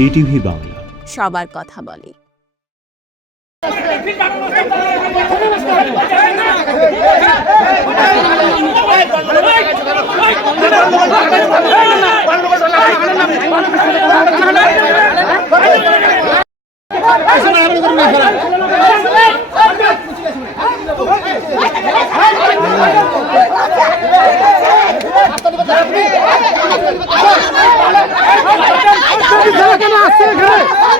PTV Bangla. সবার কথা বলে।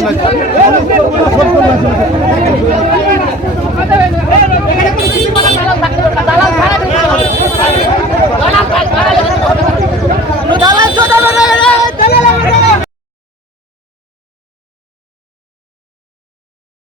like